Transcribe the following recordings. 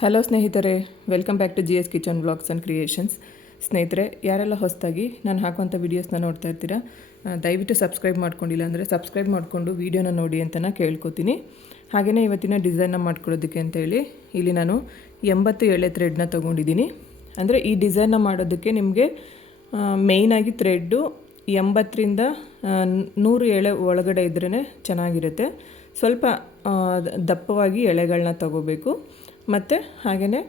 Hello ಸ್ನೇಹಿತರೆ, welcome back to G S kitchen vlogs and creations. ಸ್ನೇಹಿತರೆ, ಯಾರೆಲ್ಲ ಹೊಸದಾಗಿ ನಾನು ಹಾಕುವಂಥ ವೀಡಿಯೋಸ್ನ ನೋಡ್ತಾ ಇರ್ತೀರಾ, ದಯವಿಟ್ಟು ಸಬ್ಸ್ಕ್ರೈಬ್ ಮಾಡ್ಕೊಂಡಿಲ್ಲ ಅಂದರೆ ಸಬ್ಸ್ಕ್ರೈಬ್ ಮಾಡಿಕೊಂಡು ವೀಡಿಯೋನ ನೋಡಿ ಅಂತ ನಾನು ಕೇಳ್ಕೊತೀನಿ. ಹಾಗೆಯೇ ಇವತ್ತಿನ ಡಿಸೈನ್ನ ಮಾಡ್ಕೊಳ್ಳೋದಕ್ಕೆ ಅಂತೇಳಿ ಇಲ್ಲಿ ನಾನು 80 ಎಳೆ ಥ್ರೆಡ್ನ ತೊಗೊಂಡಿದ್ದೀನಿ. ಅಂದರೆ ಈ ಡಿಸೈನ್ನ ಮಾಡೋದಕ್ಕೆ ನಿಮಗೆ ಮೇಯ್ನಾಗಿ ಥ್ರೆಡ್ಡು 80ರಿಂದ 100 ಎಳೆ ಒಳಗಡೆ ಇದ್ರೇ ಚೆನ್ನಾಗಿರುತ್ತೆ. ಸ್ವಲ್ಪ ದಪ್ಪವಾಗಿ ಎಳೆಗಳನ್ನ ತಗೋಬೇಕು. ಮತ್ತು ಹಾಗೆಯೇ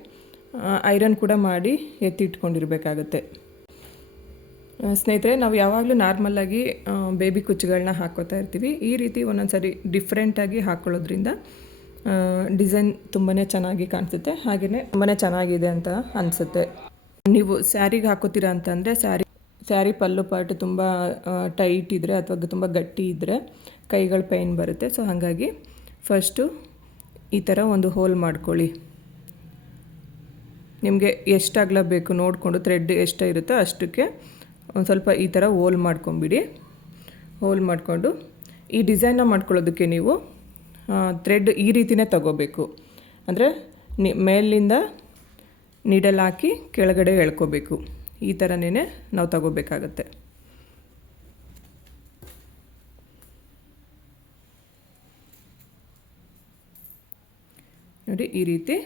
ಐರನ್ ಕೂಡ ಮಾಡಿ ಎತ್ತಿಟ್ಕೊಂಡಿರಬೇಕಾಗತ್ತೆ. ಸ್ನೇಹಿತರೆ, ನಾವು ಯಾವಾಗಲೂ ನಾರ್ಮಲಾಗಿ ಬೇಬಿ ಕುಚ್ಚುಗಳನ್ನ ಹಾಕ್ಕೋತಾ ಇರ್ತೀವಿ. ಈ ರೀತಿ ಒಂದೊಂದು ಸಾರಿ ಡಿಫ್ರೆಂಟಾಗಿ ಹಾಕ್ಕೊಳ್ಳೋದ್ರಿಂದ ಡಿಸೈನ್ ತುಂಬಾ ಚೆನ್ನಾಗಿ ಕಾಣಿಸುತ್ತೆ, ಹಾಗೆಯೇ ತುಂಬಾ ಚೆನ್ನಾಗಿದೆ ಅಂತ ಅನಿಸುತ್ತೆ. ನೀವು ಸ್ಯಾರಿಗೆ ಹಾಕೋತೀರಾ ಅಂತಂದರೆ ಸ್ಯಾರಿ ಪಲ್ಲು ಪಾರ್ಟ್ ತುಂಬ ಟೈಟ್ ಇದ್ದರೆ ಅಥವಾ ತುಂಬ ಗಟ್ಟಿ ಇದ್ದರೆ ಕೈಗಳು ಪೈನ್ ಬರುತ್ತೆ. ಸೊ ಹಾಗಾಗಿ ಫಸ್ಟು ಈ ಥರ ಒಂದು ಹೋಲ್ ಮಾಡ್ಕೊಳ್ಳಿ. ನಿಮಗೆ ಎಷ್ಟು ಅಗಲ ಬೇಕು ನೋಡಿಕೊಂಡು ಥ್ರೆಡ್ ಎಷ್ಟು ಇರುತ್ತೋ ಅಷ್ಟಕ್ಕೆ ಒಂದು ಸ್ವಲ್ಪ ಈ ಥರ ಹೋಲ್ ಮಾಡ್ಕೊಂಬಿಡಿ. ಹೋಲ್ ಮಾಡಿಕೊಂಡು ಈ ಡಿಸೈನ್ನ ಮಾಡ್ಕೊಳ್ಳೋದಕ್ಕೆ ನೀವು ಥ್ರೆಡ್ ಈ ರೀತಿಯೇ ತಗೋಬೇಕು. ಅಂದರೆ ಮೇಲಿಂದ ನೀಡಲ್ ಹಾಕಿ ಕೆಳಗಡೆ ಎಳ್ಕೋಬೇಕು. ಈ ಥರನೇ ನಾವು ತಗೋಬೇಕಾಗತ್ತೆ. ನೋಡಿ, ಈ ರೀತಿ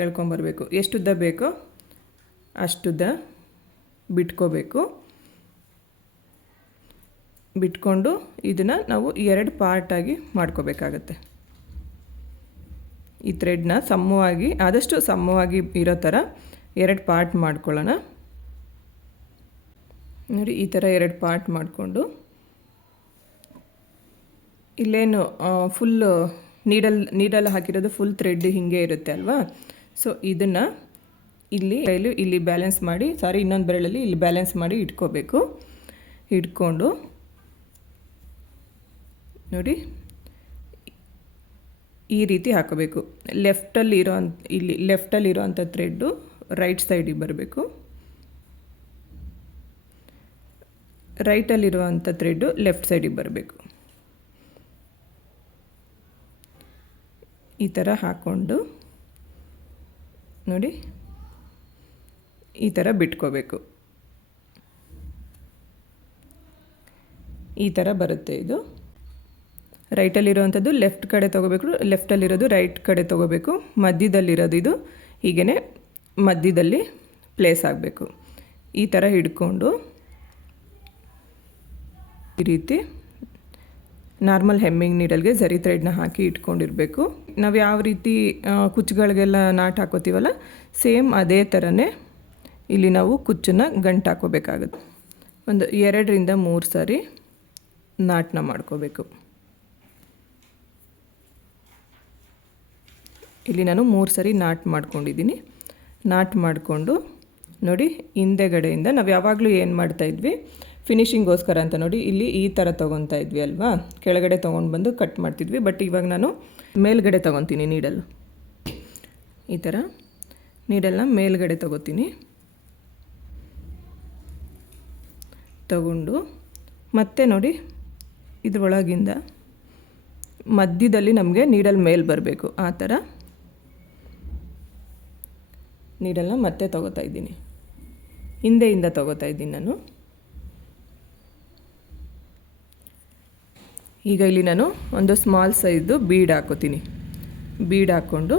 ಎಳ್ಕೊಂಬರ್ಬೇಕು. ಎಷ್ಟುದ್ದ ಬೇಕೋ ಅಷ್ಟುದ್ದ ಬಿಟ್ಕೋಬೇಕು. ಬಿಟ್ಕೊಂಡು ಇದನ್ನು ನಾವು 2 ಪಾರ್ಟಾಗಿ ಮಾಡ್ಕೋಬೇಕಾಗತ್ತೆ. ಈ ಥ್ರೆಡ್ನ ಆದಷ್ಟು ಸಮವಾಗಿ ಇರೋ ಥರ 2 ಪಾರ್ಟ್ ಮಾಡ್ಕೊಳ್ಳೋಣ. ನೋಡಿ, ಈ ಥರ 2 ಪಾರ್ಟ್ ಮಾಡಿಕೊಂಡು ಇಲ್ಲೇನು ಫುಲ್ಲು ನೀಡಲ್ ಹಾಕಿರೋದು ಫುಲ್ ಥ್ರೆಡ್ ಹೀಗೆ ಇರುತ್ತೆ ಅಲ್ವಾ. ಸೊ ಇದನ್ನು ಇಲ್ಲಿ ಬ್ಯಾಲೆನ್ಸ್ ಮಾಡಿ, ಇನ್ನೊಂದು ಬೆರಳಲ್ಲಿ ಇಲ್ಲಿ ಬ್ಯಾಲೆನ್ಸ್ ಮಾಡಿ ಇಟ್ಕೋಬೇಕು. ಇಟ್ಕೊಂಡು ನೋಡಿ ಈ ರೀತಿ ಹಾಕೋಬೇಕು. ಲೆಫ್ಟಲ್ಲಿರೋ ಅಂಥ ಥ್ರೆಡ್ಡು ರೈಟ್ ಸೈಡಿಗೆ ಬರಬೇಕು. ರೈಟಲ್ಲಿರುವಂಥ ಥ್ರೆಡ್ಡು ಲೆಫ್ಟ್ ಸೈಡಿಗೆ ಬರಬೇಕು. ಈ ಥರ ಹಾಕ್ಕೊಂಡು ನೋಡಿ ಈ ಥರ ಬಿಟ್ಕೋಬೇಕು. ಈ ಥರ ಬರುತ್ತೆ. ಇದು ರೈಟಲ್ಲಿರೋವಂಥದ್ದು ಲೆಫ್ಟ್ ಕಡೆ ತೊಗೋಬೇಕು, ಲೆಫ್ಟಲ್ಲಿರೋದು ರೈಟ್ ಕಡೆ ತೊಗೋಬೇಕು. ಮಧ್ಯದಲ್ಲಿರೋದು ಇದು ಹೀಗೇ ಮಧ್ಯದಲ್ಲಿ ಪ್ಲೇಸ್ ಆಗಬೇಕು. ಈ ಥರ ಹಿಡ್ಕೊಂಡು ಈ ರೀತಿ ನಾರ್ಮಲ್ ಹೆಮ್ಮಿಂಗ್ ನೀಡಲ್ಗೆ ಝರಿ ಥ್ರೆಡ್ನ ಹಾಕಿ ಇಟ್ಕೊಂಡಿರಬೇಕು. ನಾವು ಯಾವ ರೀತಿ ಕುಚ್ಚುಗಳಿಗೆಲ್ಲ ನಾಟ್ ಹಾಕೋತೀವಲ್ಲ, ಸೇಮ್ ಅದೇ ಥರನೇ ಇಲ್ಲಿ ನಾವು ಕುಚ್ಚನ್ನು ಗಂಟು ಹಾಕೋಬೇಕಾಗುತ್ತೆ. ಒಂದು 2ರಿಂದ 3 ಸಾರಿ ನಾಟನ್ನ ಮಾಡ್ಕೋಬೇಕು. ಇಲ್ಲಿ ನಾನು 3 ಸಾರಿ ನಾಟ್ ಮಾಡ್ಕೊಂಡಿದ್ದೀನಿ. ನಾಟ್ ಮಾಡಿಕೊಂಡು ನೋಡಿ, ಹಿಂದೆಗಡೆಯಿಂದ ನಾವು ಯಾವಾಗಲೂ ಏನು ಮಾಡ್ತಾಯಿದ್ವಿ, ಫಿನಿಶಿಂಗೋಸ್ಕರ ಅಂತ ನೋಡಿ ಇಲ್ಲಿ ಈ ಥರ ತೊಗೊತಾ ಇದ್ವಿ ಅಲ್ವಾ, ಕೆಳಗಡೆ ತೊಗೊಂಡು ಬಂದು ಕಟ್ ಮಾಡ್ತಿದ್ವಿ. ಬಟ್ ಇವಾಗ ನಾನು ಮೇಲ್ಗಡೆ ತೊಗೊತೀನಿ ನೀಡಲ್ಲು. ಈ ಥರ ನೀಡಲ್ನ ಮೇಲ್ಗಡೆ ತೊಗೋತೀನಿ. ತಗೊಂಡು ಮತ್ತೆ ನೋಡಿ ಇದ್ರೊಳಗಿಂದ ಮಧ್ಯದಲ್ಲಿ ನಮಗೆ ನೀಡಲ್ ಮೇಲೆ ಬರಬೇಕು. ಆ ಥರ ನೀಡಲ್ನ ಮತ್ತೆ ತೊಗೋತಾ ಇದ್ದೀನಿ. ಹಿಂದೆಯಿಂದ ತೊಗೋತಾ ಇದ್ದೀನಿ ನಾನು. ಈಗ ಇಲ್ಲಿ ನಾನು ಒಂದು ಸ್ಮಾಲ್ ಸೈಜ್ದು ಬೀಡ್ ಹಾಕೋತೀನಿ. ಬೀಡ್ ಹಾಕ್ಕೊಂಡು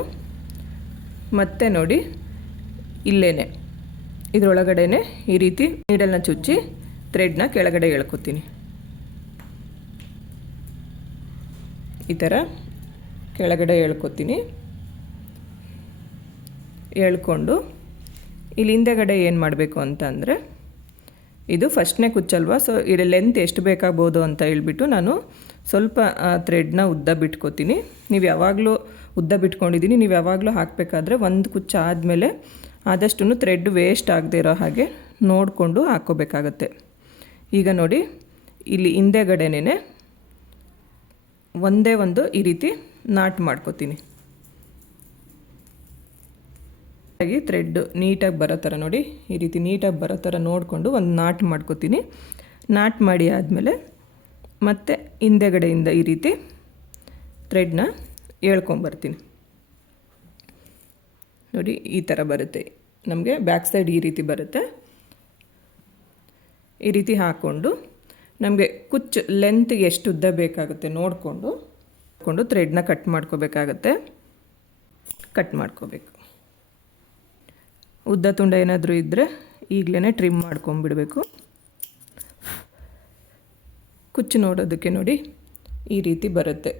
ಮತ್ತೆ ನೋಡಿ ಇಲ್ಲೇ ಇದರೊಳಗಡೆ ಈ ರೀತಿ ನೀಡಲ್ನ ಚುಚ್ಚಿ ಥ್ರೆಡ್ನ ಕೆಳಗಡೆ ಎಳ್ಕೊತೀನಿ. ಈ ಥರ ಕೆಳಗಡೆ ಎಳ್ಕೊತೀನಿ. ಎಳ್ಕೊಂಡು ಇಲ್ಲಿ ಹಿಂದೆಗಡೆ ಏನು ಮಾಡಬೇಕು ಅಂತ ಅಂದರೆ, ಇದು ಫಸ್ಟ್ನೇ ಕುಚ್ಚಲ್ವಾ, ಸೊ ಇಲ್ಲಿ ಲೆಂತ್ ಎಷ್ಟು ಬೇಕಾಗ್ಬೋದು ಅಂತ ಹೇಳ್ಬಿಟ್ಟು ನಾನು ಸ್ವಲ್ಪ ಥ್ರೆಡ್ನ ಉದ್ದ ಬಿಟ್ಕೋತೀನಿ. ನೀವು ಯಾವಾಗಲೂ ಉದ್ದ ಬಿಟ್ಕೊಂಡಿದ್ದೀನಿ. ನೀವು ಯಾವಾಗಲೂ ಹಾಕಬೇಕಾದ್ರೆ ಒಂದು ಕುಚ್ಚು ಆದಮೇಲೆ ಆದಷ್ಟು ಥ್ರೆಡ್ ವೇಸ್ಟ್ ಆಗದೆ ಇರೋ ಹಾಗೆ ನೋಡಿಕೊಂಡು ಹಾಕ್ಕೋಬೇಕಾಗತ್ತೆ. ಈಗ ನೋಡಿ ಇಲ್ಲಿ ಹಿಂದೆಗಡೆನೇ ಒಂದೇ ಒಂದು ಈ ರೀತಿ ನಾಟ್ ಮಾಡ್ಕೋತೀನಿ. ಹಾಗೆ ಥ್ರೆಡ್ ನೀಟಾಗಿ ಬರೋ ಥರ ನೋಡಿ, ಈ ರೀತಿ ನೀಟಾಗಿ ಬರೋ ಥರ ನೋಡಿಕೊಂಡು ಒಂದು ನಾಟ್ ಮಾಡ್ಕೋತೀನಿ. ನಾಟ್ ಮಾಡಿ ಆದಮೇಲೆ ಮತ್ತೆ ಹಿಂದೆಗಡೆಯಿಂದ ಈ ರೀತಿ ಥ್ರೆಡ್ನ ಎಳ್ಕೊಂಬರ್ತೀನಿ. ನೋಡಿ ಈ ಥರ ಬರುತ್ತೆ ನಮಗೆ ಬ್ಯಾಕ್ ಸೈಡ್ ಈ ರೀತಿ ಬರುತ್ತೆ. ಈ ರೀತಿ ಹಾಕ್ಕೊಂಡು ನಮಗೆ ಕುಚ್ಚು ಲೆಂತ್ಗೆ ಎಷ್ಟು ಉದ್ದ ಬೇಕಾಗುತ್ತೆ ನೋಡಿಕೊಂಡು ಥ್ರೆಡ್ನ ಕಟ್ ಮಾಡ್ಕೋಬೇಕಾಗತ್ತೆ. ಕಟ್ ಮಾಡ್ಕೋಬೇಕು. ಉದ್ದ ತುಂಡ ಏನಾದರೂ ಇದ್ದರೆ ಈಗಲೇ ಟ್ರಿಮ್ ಮಾಡ್ಕೊಂಬಿಡಬೇಕು. ಕುಚ್ಚು ನೋಡೋದಕ್ಕೆ ನೋಡಿ ಈ ರೀತಿ ಬರುತ್ತೆ.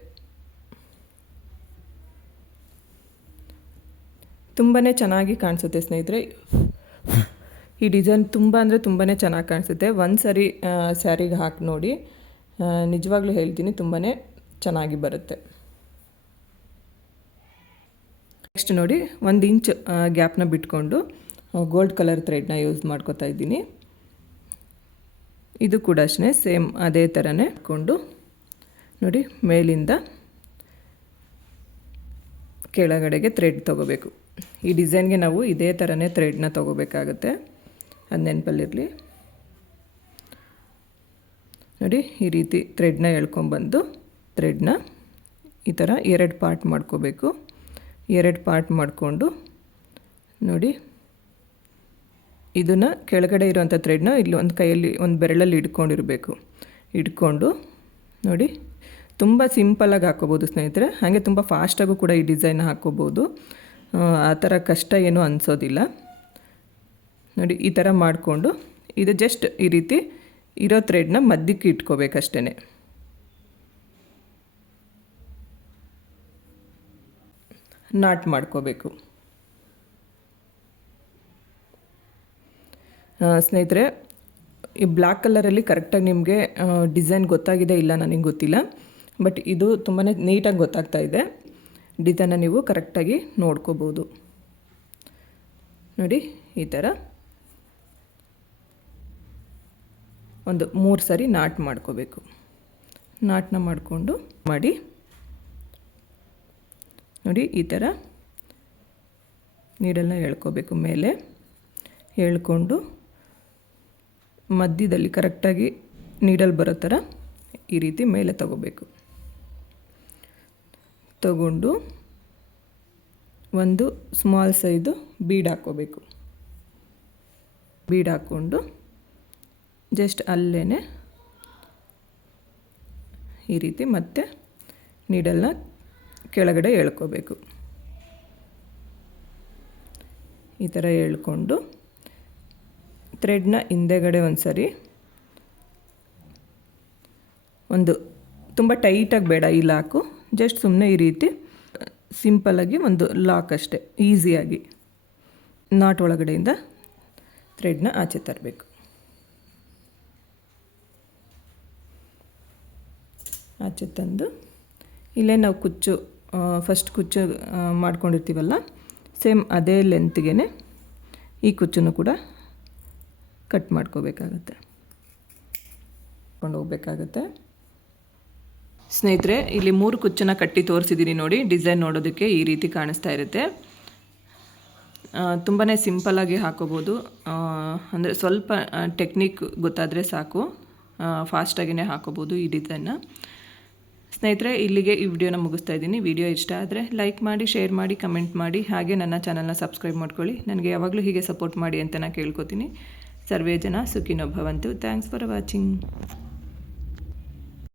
ತುಂಬಾ ಚೆನ್ನಾಗಿ ಕಾಣಿಸುತ್ತೆ ಸ್ನೇಹಿತರೆ. ಈ ಡಿಸೈನ್ ತುಂಬ ಅಂದರೆ ತುಂಬಾ ಚೆನ್ನಾಗಿ ಕಾಣಿಸುತ್ತೆ. ಒಂದು ಸರಿ ಸ್ಯಾರಿಗೆ ಹಾಕಿ ನೋಡಿ, ನಿಜವಾಗ್ಲೂ ಹೇಳ್ತೀನಿ ತುಂಬಾ ಚೆನ್ನಾಗಿ ಬರುತ್ತೆ. ನೆಕ್ಸ್ಟ್ ನೋಡಿ 1 ಇಂಚ್ ಗ್ಯಾಪ್ನ ಬಿಟ್ಕೊಂಡು ಗೋಲ್ಡ್ ಕಲರ್ ಥ್ರೆಡ್ನ ಯೂಸ್ ಮಾಡ್ಕೋತಾ ಇದ್ದೀನಿ. ಇದು ಕೂಡ ಅಷ್ಟೇ ಸೇಮ್ ಅದೇ ಥರನೇ ಹಾಕ್ಕೊಂಡು ನೋಡಿ ಮೇಲಿಂದ ಕೆಳಗಡೆಗೆ ಥ್ರೆಡ್ ತೊಗೋಬೇಕು. ಈ ಡಿಸೈನ್ಗೆ ನಾವು ಇದೇ ಥರನೇ ಥ್ರೆಡ್ನ ತೊಗೋಬೇಕಾಗುತ್ತೆ, ಅದು ನೆನಪಲ್ಲಿರಲಿ. ನೋಡಿ ಈ ರೀತಿ ಥ್ರೆಡ್ನ ಎಳ್ಕೊಂಬಂದು ಥ್ರೆಡ್ನ ಈ ಥರ 2 ಪಾರ್ಟ್ ಮಾಡ್ಕೋಬೇಕು. 2 ಪಾರ್ಟ್ ಮಾಡಿಕೊಂಡು ನೋಡಿ ಇದನ್ನು ಕೆಳಗಡೆ ಇರೋವಂಥ ಥ್ರೆಡ್ನ ಇಲ್ಲಿ ಒಂದು ಕೈಯಲ್ಲಿ ಒಂದು ಬೆರಳಲ್ಲಿ ಇಟ್ಕೊಂಡು ನೋಡಿ ತುಂಬ ಸಿಂಪಲಾಗಿ ಹಾಕ್ಕೋಬೋದು ಸ್ನೇಹಿತರೆ. ಹಾಗೆ ತುಂಬ ಫಾಸ್ಟಾಗೂ ಕೂಡ ಈ ಡಿಸೈನ್ ಹಾಕ್ಕೋಬೋದು, ಆ ಥರ ಕಷ್ಟ ಏನೂ ಅನಿಸೋದಿಲ್ಲ. ನೋಡಿ ಈ ಥರ ಮಾಡಿಕೊಂಡು ಇದು ಜಸ್ಟ್ ಈ ರೀತಿ ಇರೋ ಥ್ರೆಡ್ನ ಮಧ್ಯಕ್ಕೆ ಇಟ್ಕೋಬೇಕಷ್ಟೇ. ನಾಟ್ ಮಾಡ್ಕೋಬೇಕು. ಸ್ನೇಹಿತರೆ ಈ ಬ್ಲ್ಯಾಕ್ ಕಲರಲ್ಲಿ ಕರೆಕ್ಟಾಗಿ ನಿಮಗೆ ಡಿಸೈನ್ ಗೊತ್ತಾಗಿದೆ ಇಲ್ಲ ನನಗೆ ಗೊತ್ತಿಲ್ಲ, ಬಟ್ ಇದು ತುಂಬಾ ನೀಟಾಗಿ ಗೊತ್ತಾಗ್ತಾ ಇದೆ. ಡಿಸೈನ ನೀವು ಕರೆಕ್ಟಾಗಿ ನೋಡ್ಕೋಬೋದು. ನೋಡಿ ಈ ಥರ ಒಂದು 3 ಸರಿ ನಾಟ್ ಮಾಡ್ಕೋಬೇಕು. ನಾಟ್ನ ಮಾಡಿಕೊಂಡು ಮಾಡಿ ನೋಡಿ ಈ ಥರ ನೀಡಲ್ನ ಎಳ್ಕೋಬೇಕು. ಮೇಲೆ ಎಳ್ಕೊಂಡು ಮಧ್ಯದಲ್ಲಿ ಕರೆಕ್ಟಾಗಿ ನೀಡಲ್ ಬರೋ ಥರ ಈ ರೀತಿ ಮೇಲೆ ತಗೊಂಡು ಒಂದು ಸ್ಮಾಲ್ ಸೈಜು ಬೀಡ್ ಹಾಕ್ಕೋಬೇಕು. ಬೀಡ್ ಹಾಕ್ಕೊಂಡು ಜಸ್ಟ್ ಅಲ್ಲೇ ಈ ರೀತಿ ಮತ್ತೆ ನೀಡಲ್ನ ಕೆಳಗಡೆ ಎಳ್ಕೋಬೇಕು. ಈ ಥರ ಎಳ್ಕೊಂಡು ಥ್ರೆಡ್ನ ಹಿಂದೆಗಡೆ ಒಂದು ತುಂಬ ಟೈಟಾಗಿ ಬೇಡ ಈ ಲಾಕು, ಜಸ್ಟ್ ಸುಮ್ಮನೆ ಈ ರೀತಿ ಸಿಂಪಲಾಗಿ ಒಂದು ಲಾಕ್ ಅಷ್ಟೇ, ಈಸಿಯಾಗಿ ನಾಟ್ ಒಳಗಡೆಯಿಂದ ಥ್ರೆಡ್ನ ಆಚೆ ತರಬೇಕು. ಆಚೆ ತಂದು ಇಲ್ಲೇ ನಾವು ಫಸ್ಟ್ ಕುಚ್ಚು ಮಾಡ್ಕೊಂಡಿರ್ತೀವಲ್ಲ, ಸೇಮ್ ಅದೇ ಲೆಂತ್ಗೆ ಈ ಕುಚ್ಚನ್ನು ಕೂಡ ಕಟ್ ಮಾಡ್ಕೋಬೇಕಾಗತ್ತೆ, ಹೋಗಬೇಕಾಗತ್ತೆ. ಸ್ನೇಹಿತರೆ ಇಲ್ಲಿ 3 ಕುಚ್ಚನ್ನು ಕಟ್ಟಿ ತೋರಿಸಿದ್ದೀನಿ ನೋಡಿ. ಡಿಸೈನ್ ನೋಡೋದಕ್ಕೆ ಈ ರೀತಿ ಕಾಣಿಸ್ತಾ ಇರುತ್ತೆ. ತುಂಬಾ ಸಿಂಪಲ್ಲಾಗಿ ಹಾಕೋಬೋದು, ಅಂದರೆ ಸ್ವಲ್ಪ ಟೆಕ್ನಿಕ್ ಗೊತ್ತಾದರೆ ಸಾಕು, ಫಾಸ್ಟಾಗಿಯೇ ಹಾಕೋಬೋದು ಈ ಡಿಸೈನ್ನ. ಸ್ನೇಹಿತರೆ ಇಲ್ಲಿಗೆ ಈ ವಿಡಿಯೋನ ಮುಗಿಸ್ತಾ ಇದ್ದೀನಿ. ವಿಡಿಯೋ ಇಷ್ಟ ಆದರೆ ಲೈಕ್ ಮಾಡಿ, ಶೇರ್ ಮಾಡಿ, ಕಮೆಂಟ್ ಮಾಡಿ, ಹಾಗೆ ನನ್ನ ಚಾನಲ್ನ ಸಬ್ಸ್ಕ್ರೈಬ್ ಮಾಡ್ಕೊಳ್ಳಿ. ನನಗೆ ಯಾವಾಗಲೂ ಹೀಗೆ ಸಪೋರ್ಟ್ ಮಾಡಿ ಅಂತ ನಾನು ಕೇಳ್ಕೊತೀನಿ. ಸರ್ವೇ ಜನ ಸುಖಿನೋ ಭವಂತು. Thanks for watching.